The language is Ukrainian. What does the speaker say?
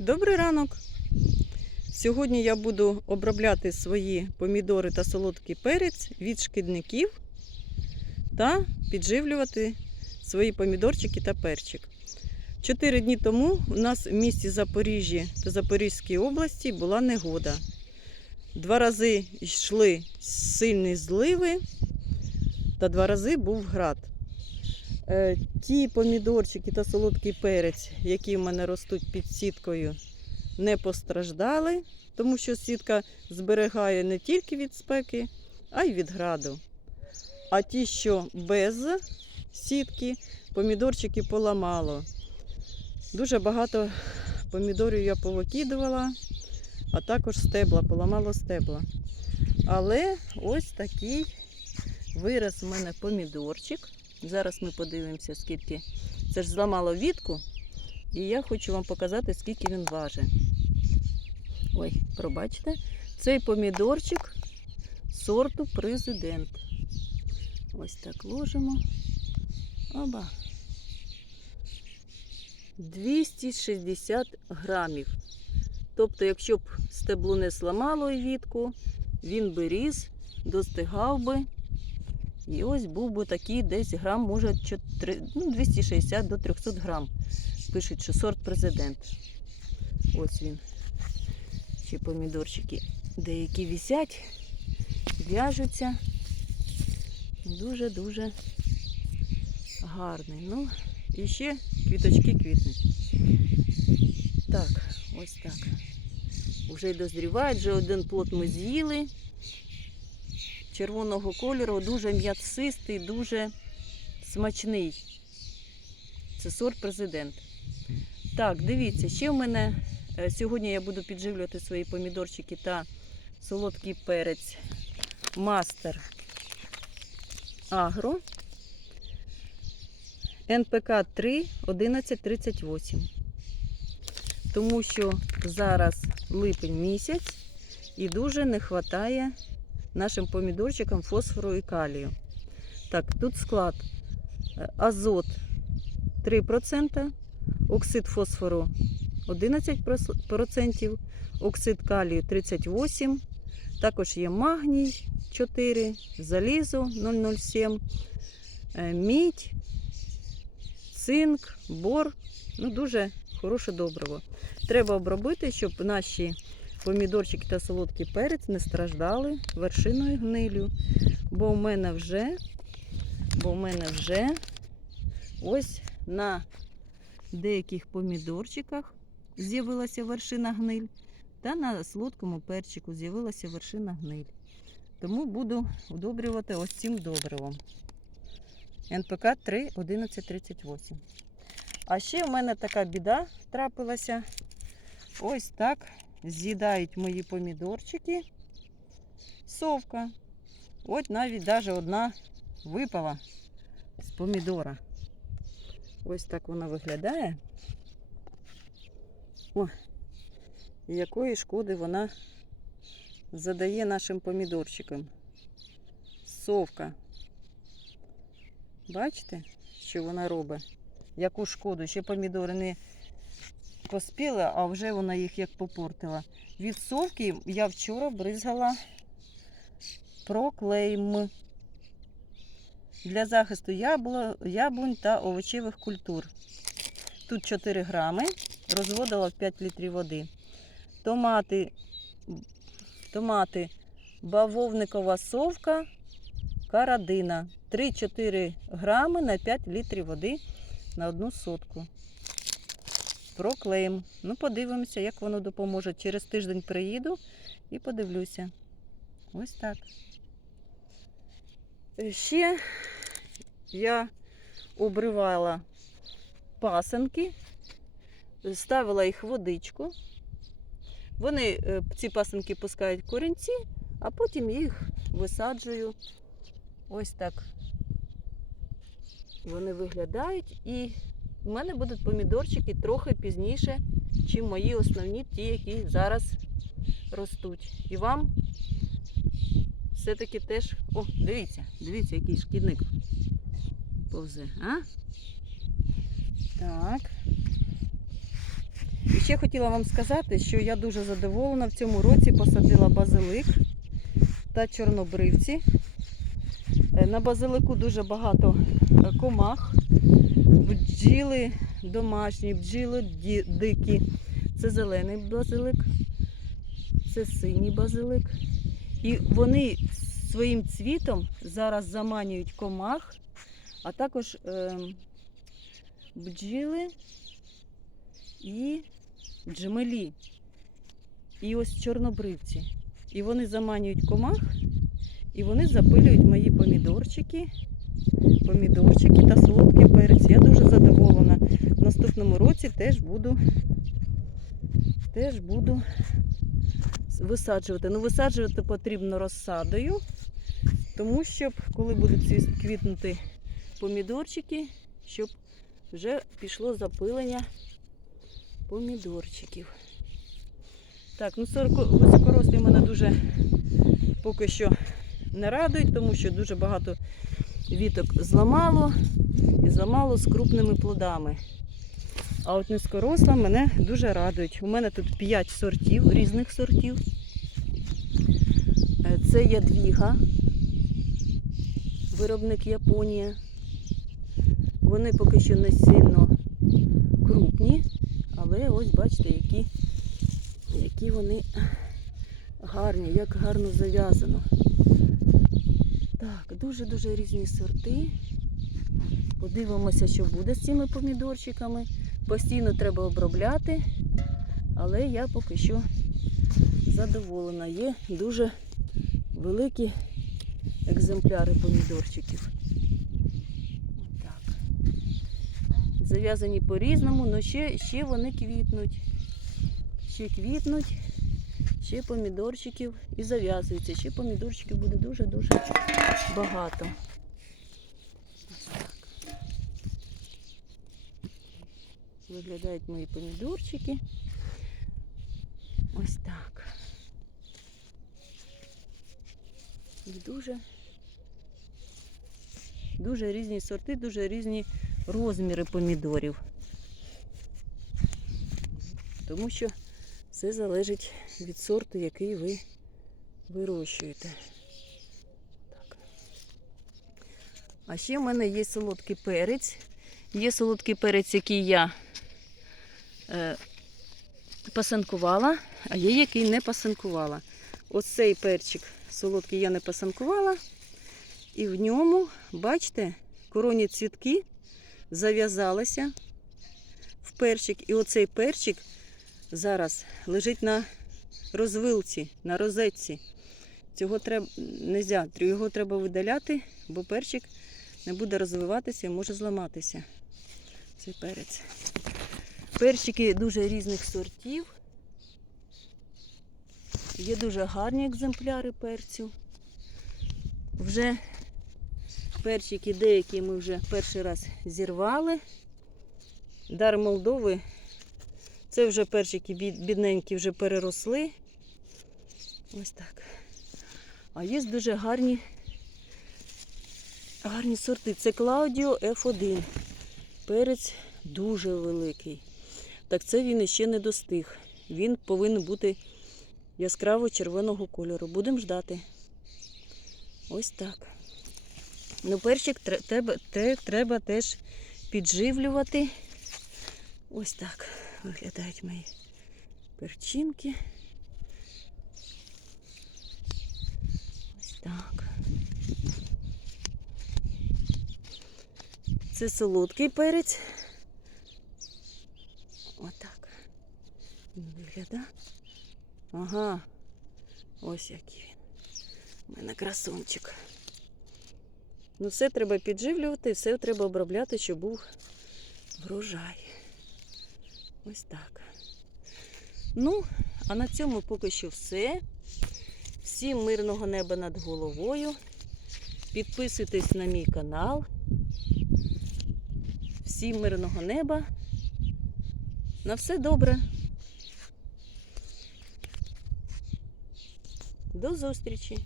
Добрий ранок! Сьогодні я буду обробляти свої помідори та солодкий перець від шкідників та підживлювати свої помідорчики та перчик. Чотири дні тому у нас в місті Запоріжжі та Запорізькій області була негода. Два рази йшли сильні зливи та два рази був град. Е, Ті помідорчики та солодкий перець, які в мене ростуть під сіткою, не постраждали, тому що сітка зберігає не тільки від спеки, а й від граду. А ті, що без сітки, помідорчики поламало. Дуже багато помідорів я повикидувала, а також стебла, поламало стебла. Але ось такий вираз у мене помідорчик. Зараз ми подивимося, скільки. Це ж зламало вітку, і я хочу вам показати, скільки він важить. Ой, пробачте, цей помідорчик сорту президент. Ось так ложимо. Оба. 260 грамів. Тобто, якщо б стебло не зламало і вітку, він би ріс, достигав би. І ось був би такий десь грам, може 4, ну, 260 до 300 грам. Пишуть, що сорт президент. Ось він. Ще помідорчики деякі висять, в'яжуться. Дуже-дуже гарний. Ну, і ще квіточки квітнуть. Так, ось так. Уже й дозрівають, вже один плод ми з'їли червоного кольору, дуже м'ясистий, дуже смачний. Це сорт президент. Так, дивіться, ще в мене е, сьогодні я буду підживлювати свої помідорчики та солодкий перець Мастер Агро НПК 3 1138. Тому що зараз липень місяць і дуже не вистачає нашим помідорчикам фосфору і калію. Так, тут склад е, азот 3%, оксид фосфору 11%, оксид калію 38%, також є магній 4, залізо 0,07, е, мідь, цинк, бор. Ну, дуже хороше добриво. Треба обробити, щоб наші помідорчики та солодкий перець не страждали вершиною гнилю. Бо в мене вже, бо в мене вже ось на деяких помідорчиках з'явилася вершина гниль, та на солодкому перчику з'явилася вершина гниль. Тому буду удобрювати ось цим добривом. НПК 3 1138. А ще в мене така біда трапилася. Ось так з'їдають мої помідорчики. Совка. От навіть даже одна випала з помідора. Ось так вона виглядає. О, якої шкоди вона задає нашим помідорчикам. Совка. Бачите, що вона робить? Яку шкоду? Ще помідори не поспіли, а вже вона їх як попортила. Від совки я вчора бризгала проклейм для захисту яблунь та овочевих культур. Тут 4 грами, розводила в 5 літрів води. Томати, томати бавовникова совка, карадина. 3-4 грами на 5 літрів води на одну сотку. Проклейм. Ну, подивимося, як воно допоможе. Через тиждень приїду і подивлюся. Ось так. Ще я обривала пасенки, ставила їх в водичку. Вони, е, ці пасенки пускають корінці, а потім їх висаджую. Ось так. Вони виглядають і у мене будуть помідорчики трохи пізніше, ніж мої основні, ті, які зараз ростуть. І вам все-таки теж... О, дивіться, дивіться, який шкідник повзе, а? Так. І ще хотіла вам сказати, що я дуже задоволена. В цьому році посадила базилик та чорнобривці. Е, На базилику дуже багато комах, бджіли домашні, бджіли дикі. Це зелений базилик, це синій базилик. І вони своїм цвітом зараз заманюють комах, а також е, бджіли і джмелі. І ось чорнобривці. І вони заманюють комах, і вони запилюють мої помідорчики, помідорчики та солодкий перець. Я дуже задоволена. В наступному році теж буду, теж буду висаджувати. Ну, висаджувати потрібно розсадою, тому щоб, коли будуть квітнути помідорчики, щоб вже пішло запилення помідорчиків. Так, ну високорослі мене дуже поки що не радують, тому що дуже багато віток зламало і зламало з крупними плодами. А от низькоросла мене дуже радують. У мене тут 5 сортів, різних сортів. Е, Це ядвіга, виробник Японія. Вони поки що не сильно крупні, але ось бачите, які, які вони гарні, як гарно зав'язано. Так, дуже-дуже різні сорти. Подивимося, що буде з цими помідорчиками. Постійно треба обробляти, але я поки що задоволена. Є дуже великі екземпляри помідорчиків. Так. Зав'язані по-різному, але ще, ще вони квітнуть. Ще квітнуть, ще помідорчиків і зав'язуються. Ще помідорчиків буде дуже-дуже багато. Виглядають мої помідорчики. Ось так. І дуже, дуже різні сорти, дуже різні розміри помідорів. Тому що все залежить від сорту, який ви вирощуєте. Так. А ще в мене є солодкий перець. Є солодкий перець, який я е, пасанкувала, а є який не пасанкувала. Ось цей перчик солодкий я не пасанкувала. І в ньому, бачите, коронні цвітки зав'язалися в перчик. І оцей перчик зараз лежить на розвилці, на розетці. Цього треба нельзя, його треба видаляти, бо перчик не буде розвиватися і може зламатися. Цей перець. Перчики дуже різних сортів. Є дуже гарні екземпляри перцю. Вже перчики деякі ми вже перший раз зірвали. Дар Молдови. Це вже перчики бідненькі вже переросли. Ось так. А є дуже гарні, гарні сорти. Це Клаудіо F1. Перець дуже великий. Так це він іще не достиг. Він повинен бути яскраво червоного кольору. Будемо ждати. Ось так. Ну, перчик треба, треба теж підживлювати. Ось так виглядають мої перчинки. Ось так. Це солодкий перець. Отак. Він виглядає. Ага. Ось який він. У мене красунчик. Ну, все треба підживлювати, все треба обробляти, щоб був врожай. Ось так. Ну, а на цьому поки що все. Всім мирного неба над головою. Підписуйтесь на мій канал. Всім мирного неба. На все добре. До зустрічі!